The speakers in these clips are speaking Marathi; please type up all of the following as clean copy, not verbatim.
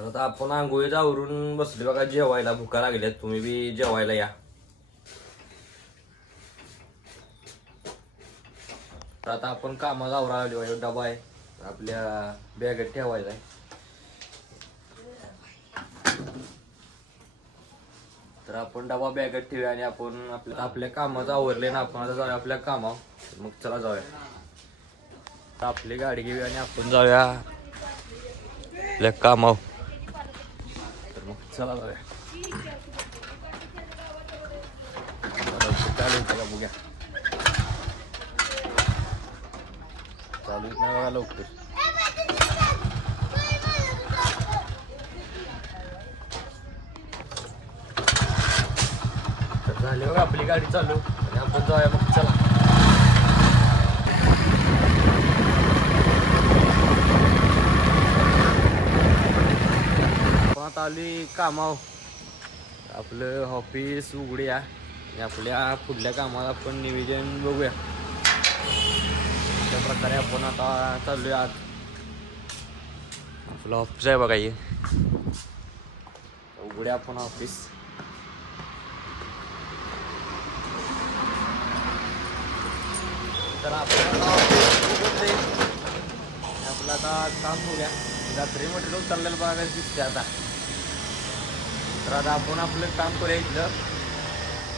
तर आता आपण आंघोळीत आवरून बसले बघा जेवायला. भुका लागल्यात, तुम्ही बी जेवायला या. तर आता आपण कामाला आवरायला आलो. डबा आहे आपल्या बॅगेत ठेवायचा आहे. तर आपण डबा बॅगेत ठेवूया आणि आपण आपल्या कामाचं आवरले ना, आपण आता जाऊया आपल्या कामावर. मग चला जाऊया. तर आपली गाडी घेऊया आणि आपण जाऊया आपल्या कामावर. तर मग चला जाऊया. चालू का बघूया. चालूच नाही बघा लवकर. तर झाली बघा आपली गाडी चालू आणि आपण जाऊया मग चला. आपण आता आली कामावर. आपलं ऑफिस उघडूया आणि आपल्या पुढल्या कामाला आपण नियोजन बघूया. अशा प्रकारे आपण आता चालूया आत. आपलं ऑफिस आहे बघा हे. उघड्या आपण ऑफिस. तर आपलं आता काम बघूया. रात्री म्हटलं उचललेलं बघायला दिसते आता. तर आता आपण आपलं काम करूया इथलं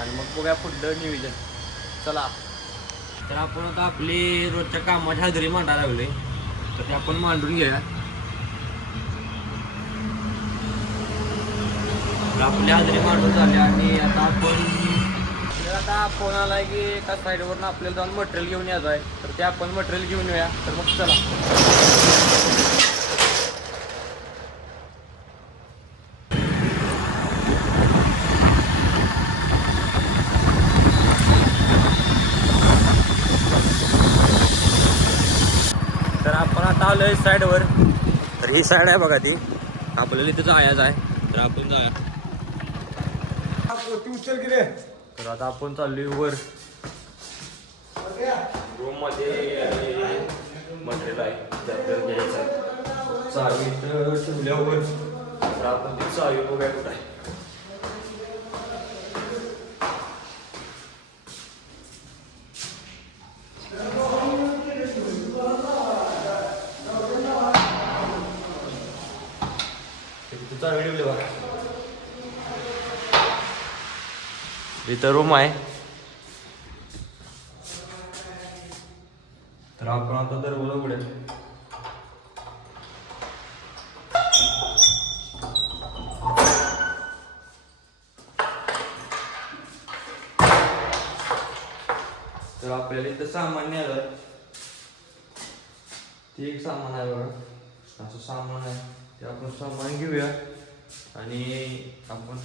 आणि मग बघूया पुढलं नियोजन. चला. तर आपण आता आपली रोजच्या कामाची हजेरी मांडायला लागलोय. तर ते आपण मांडून घेऊया. आपली हजेरी मांडून झाली आणि आता आता फोन आलाय की एका साईडवरून आपल्याला जाऊन मटेरियल घेऊन यायचं आहे. तर ते आपण मटेरियल घेऊन येऊया. तर मग चला. तर आपण आता आलोय साईडवर. तर ही साईड आहे बघा ती. आपल्याला इथं जायचं आहे. तर आपण जाऊया. तर आता आपण चाललोय वर. रूम मध्ये मटेरियल आहे ते आपल्याला घ्यायचं आहे. चावी ठेवल्यावर तर आपण ती चावी बघूया कुठं आहे. चावी ठेवली बघा. इथं रूम आहे. तर आपण आता दरवाजा उघडेल. तर आपल्याला इथं सामान न्यायचं आहे. ते एक सामान आहे बघा. असं सामान आहे. ते आपण सामान घेऊया आणि आपण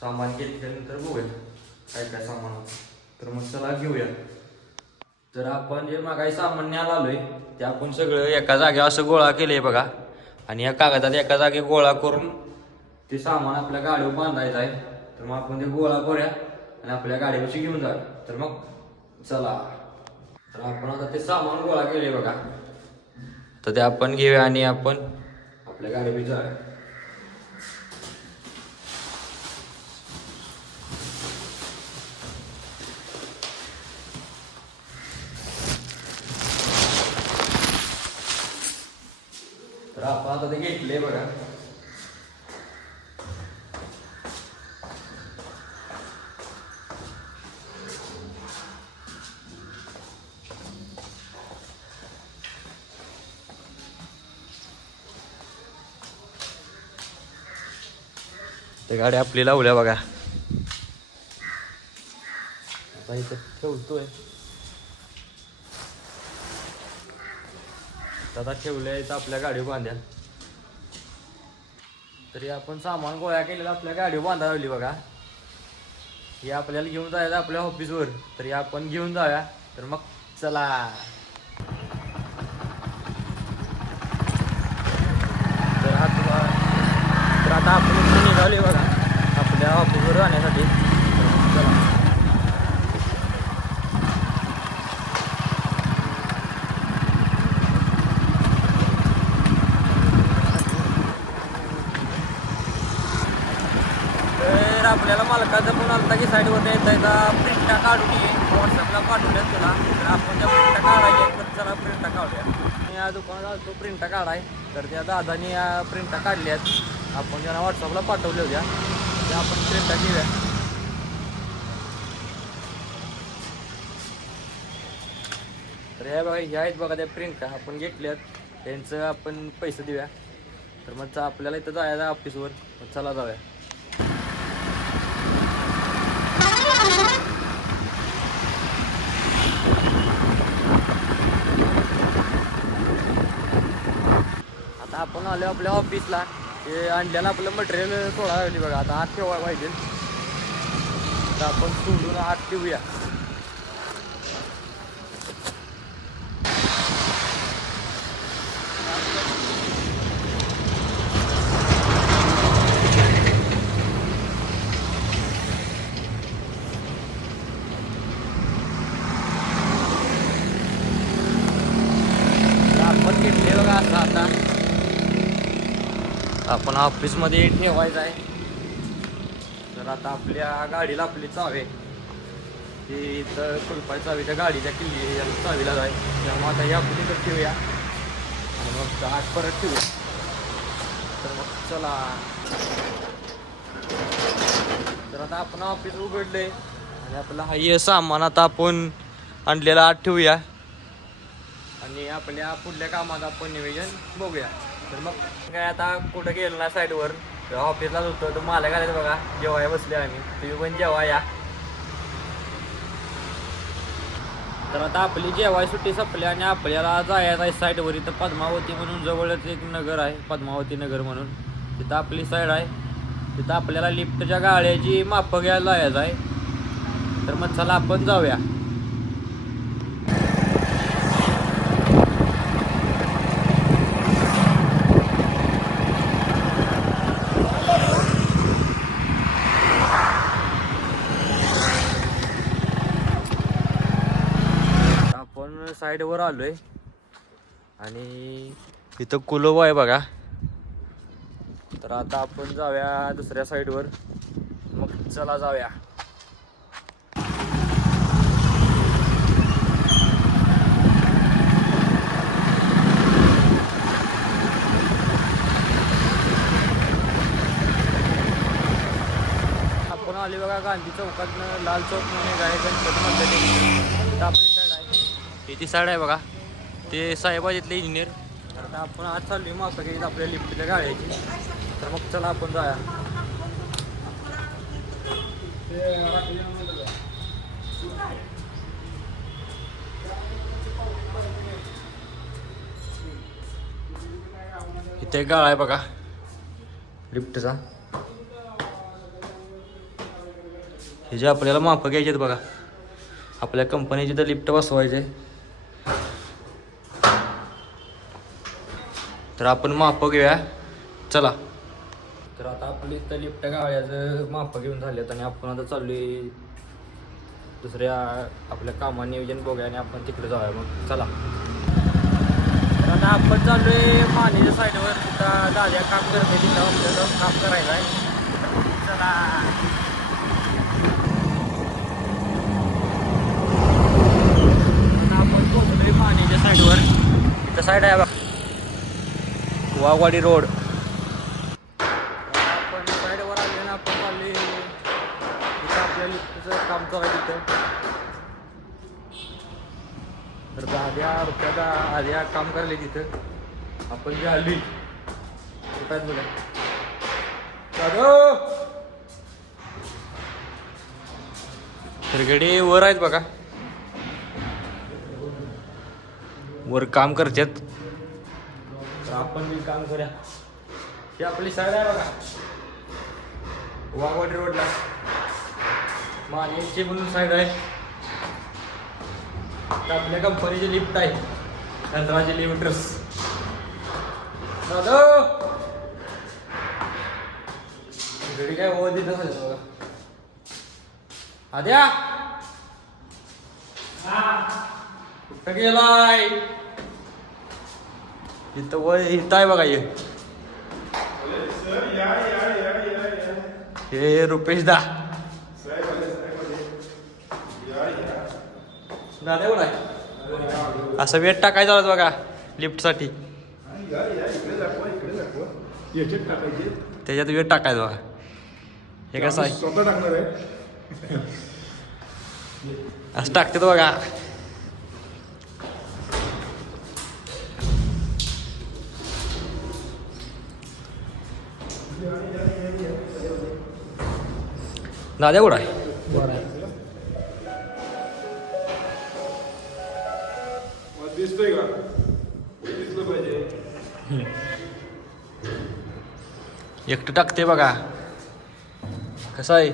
सामान घेतल्यानंतर बघूया काय काय सामान. तर मग चला घेऊया. तर आपण जे मागाई सामान न्यायला आलोय ते आपण सगळं एका जागेवर असं गोळा केलंय बघा. आणि या कागदात एका जागी गोळा करून ते सामान आपल्या गाडीवर बांधायचं आहे. तर मग आपण ते गोळा करूया आणि आपल्या गाडीपाशी घेऊन जाऊया. तर मग चला. तर आपण आता ते सामान गोळा केले बघा. तर ते आपण घेऊया आणि आपण आपल्या गाडीपाशी जाऊया. तर आपण आता ते घेतले बघा. ते गाडी आपली लावल्या बघा. आता इथं ठेवतोय. आता ठेवल्या इथं आपल्या गाडी बांध्या. तरी आपण सामान गोळा केलेला आपल्या गाडी बांधायला लावली बघा. हे आपल्याला घेऊन जायचं आपल्या ऑफिसवर. तरी आपण घेऊन जाऊया. तर मग चला. तर आता आपण निघाले बघा आपल्या ऑफिसवर जाण्यासाठी. चला. आपल्याला मालकाचा फोन आलता की साईडवर येता प्रिंटा काढून ये, व्हॉट्सअपला पाठवल्यात तुला. तर आपण त्या प्रिंटा काढायच्या, तर चला प्रिंटा काढूया. या दुकानात आलो प्रिंटा काढाय, तर त्या दादाने या प्रिंटा काढल्यात. आपण त्यांना व्हॉट्सअपला पाठवल्या होत्या, त्या आपण प्रिंटा घेऊया. तर ह्या बघा, ह्या आहेत बघा त्या प्रिंटा आपण घेतल्यात, त्यांचं आपण पैसे देऊया. तर मग आपल्याला इथं जायचं ऑफिसवर, मग चला जाऊया. आता आपण आलो आपल्या ऑफिसला. ते आणलेलं आपलं मटेरियल सोडा लागली बघा. आता आत ठेवायला पाहिजे, तर आपण सोडून आत ठेवूया. आपण घेतले बघा असं. आता आपण ऑफिसमध्ये ठेवायचं आहे. तर आता आपल्या गाडीला आपली चावी ती इथं कुलपाय चावी त्या गाडीच्या किल्ली याला चावीला जाय. त्यामुळे आता ही आपण इथं ठेवूया आणि मग आत परत ठेवूया. तर मग चला. तर आता आपण ऑफिस उघडलंय आणि आपलं हे सामान आता आपण आणलेलं आत ठेवूया आणि आपल्या पुढल्या कामात आपण नियोजन बघूया. तर मग काय आता कुठं गेलो ना साईडवर, ऑफिसलाच होतो. तर मला काय बघा, जेवाय बसले आम्ही, तुम्ही पण जेवा या. तर आता आपली जेवाय सुट्टी संपली आणि आपल्याला जायचं आहे साईडवर. इथं पद्मावती म्हणून जवळच एक नगर आहे, पद्मावती नगर म्हणून. तिथं आपली साईड आहे. तिथं आपल्याला लिफ्टच्या गाड्याची मापं घ्यायला जायचं आहे. तर मग चला आपण जाऊया. साईडवर आलोय आणि इथं कुलोबा आहे बघा. तर आता आपण जाऊया दुसऱ्या साईडवर. मग चला जाऊया. आपण आले बघा गांधी चौकातनं लाल चौक म्हणून एक आहे, गणपती मंदिर. आपली साईड आहे, ती साईड आहे बघा. ते साहेब इथले इंजिनियर. तर आता आपण आज चालू आहे मापं घ्यायची आपल्या लिफ्टच्या गाड्याची. तर मग चला आपण जाऊया. इथे गाळा आहे बघा लिफ्टचा. हे जे आपल्याला मापं घ्यायचे आहेत बघा, आपल्या कंपनीची तर लिफ्ट बसवायचे. तर आपण मापं घेऊया, चला. तर आता आपली इथं लिफ्ट गाड्याचं मापं घेऊन झालेत आणि आपण आता चाललोय दुसऱ्या आपल्या कामा नियोजन बघूया आणि आपण तिकडे जाऊया. मग चला. तर आता आपण चाललोय मानेच्या साईडवर. तिथं दाद्या काम करते, तिथं आपल्याला काम करायचं आहे. चला. आता आपण पोहोचलोय मानेच्या साईडवर. तिथं साईड आहे बघा, वाघवाडी रोड. आपण साईडवर आले ना, आपण चाललोय तिथं आपल्या लिफ्टचं काम चालू आहे तिथं. तर दाद्या रुपयाला आद्या काम करायला तिथं. आपण जे आली काय बोला तर गडे वर आहेत बघा, वर काम करतात. तर आपण बी काम करूया. ही आपली साईड आहे बघा, वाघवाडी रोडला मानेची म्हणून साईड आहे. आपल्या कंपनीची लिफ्ट आहे, चंद्राची लिफ्टर्स. दादा घडी काय हो तिथं झालं बघा. आद्या कुठं गेलाय? इथं वय इथं आहे बघा. हे रुपेश दा दादा एवढा आहे असं वेट टाकायचं होतं बघा लिफ्टसाठी त्याच्यात वेट टाकायचं बघा हे कसं आहे स्वतः टाकणार आहे असं टाकते तो बघा दादा कुठं आहे दिसतोय का दिसलं पाहिजे एकटं टाकते बघा कसं आहे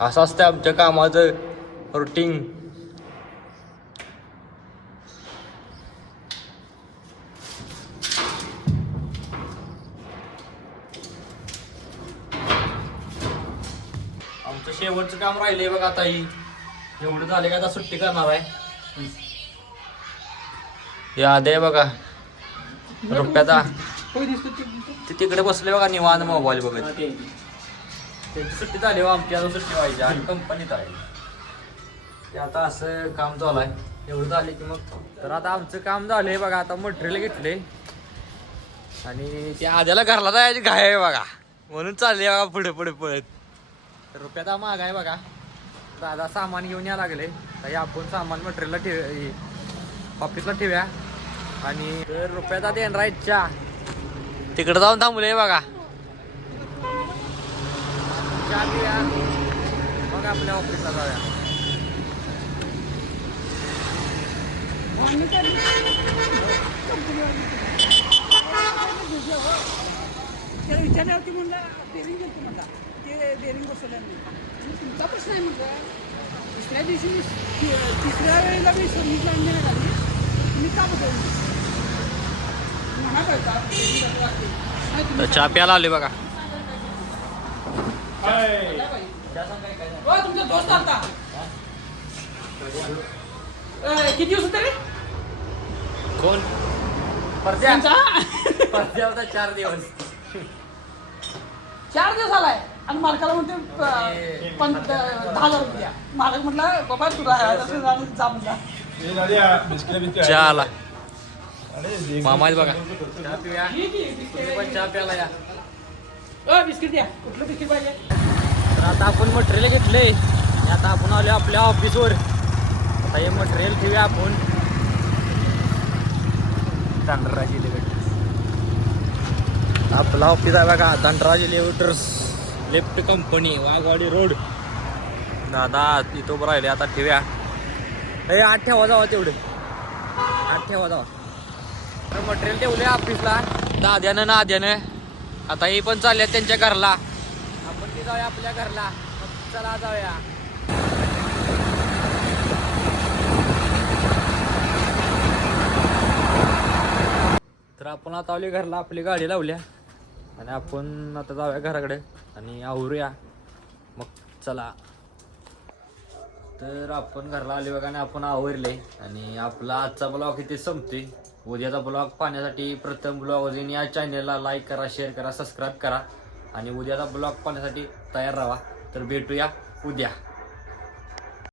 असं असतं आमच्या कामाचं रुटीन आमचं शेवटचं काम राहिलंय बघा आता ही एवढं झाले का आता सुट्टी करणार आहे याद आहे बघा रुपयाचा ते तिकडे बसले बघा निवांत मोबाईल बघत त्यांची सुट्टी झाली हो आमची आता सुट्टी व्हायची आणि कंपनीत आहे ते आता असं काम चालू आहे एवढं झाले की मग तर आता आमचं काम झालंय बघा आता मटेरियल घेतले आणि त्या आद्याला घरला जायची घाय आहे बघा म्हणून चालले बघा पुढे पुढे पळत तर रुपयाचा महाग आहे बघा दादा सामान घेऊन या लागले काही आपण सामान मटेरियलला ठेव ऑफिसला ठेवूया आणि तर रुपयाचा देणार आहे चहा तिकडे जाऊन थांबले बघा चहा पिऊया मग आपल्या ऑफिसला जाऊया त्याला विचारल्यावरती म्हणलं बेरिंग घेतो म्हणला ते बेरिंग बसवलं नाही तुमचा प्रश्न आहे म्हटलं दुसऱ्या दिवशी तिसऱ्या वेळेला मी सर्व्हिसला आणली नाही गाडी तुम्ही का बदलली म्हणा कळता चहा प्यायला आले बघा तुमचा दोस्त आता किती दिवस होते रे कोण परद्या होता 4 दिवस 4 दिवस आलाय आणि मालकाला म्हणते 10,000 रुपये द्या मालक म्हटला बाबा तुला जा म्हटला चहा आला मामा बघा चहा पिऊया तुम्ही पण चहा प्यायला या बिस्किट द्या कुठलं बिस्किट पाहिजे तर आता आपण मटेरियल घेतले आणि आता आपण आलो आपल्या ऑफिसवर आता हे मटेरियल ठेवूया आपण धनराज एलिव्हेटर्स आपला ऑफिस आहे बघा Dhanraj एलिव्हेटर्स left company Waghwadi road दादा तिथं उभं राहिले आता ठेवूया हे 8 ठेवा जावा तेवढे 8 ठेवा जावा तर मटेरियल ठेवले ऑफिसला दाद्यानं नाद्यानं आता हे पण चालले त्यांच्या घरला आपण ती जाऊया आपल्या घरला मग चला जाऊया तर आपण आता आलो घरला आपली गाडी लावल्या आणि आपण आता जाऊया घराकडे आणि आवरूया मग चला तर आपण घरला आले बघा आणि आपण आवरले आणि आपला आजचा ब्लॉग इथे संपते उद्याचा ब्लॉग पाहण्यासाठी प्रथम ब्लॉग या चॅनलला लाईक करा शेअर करा सबस्क्राईब करा आणि उद्याचा ब्लॉग पाहण्यासाठी तयार राहा तर भेटूया उद्या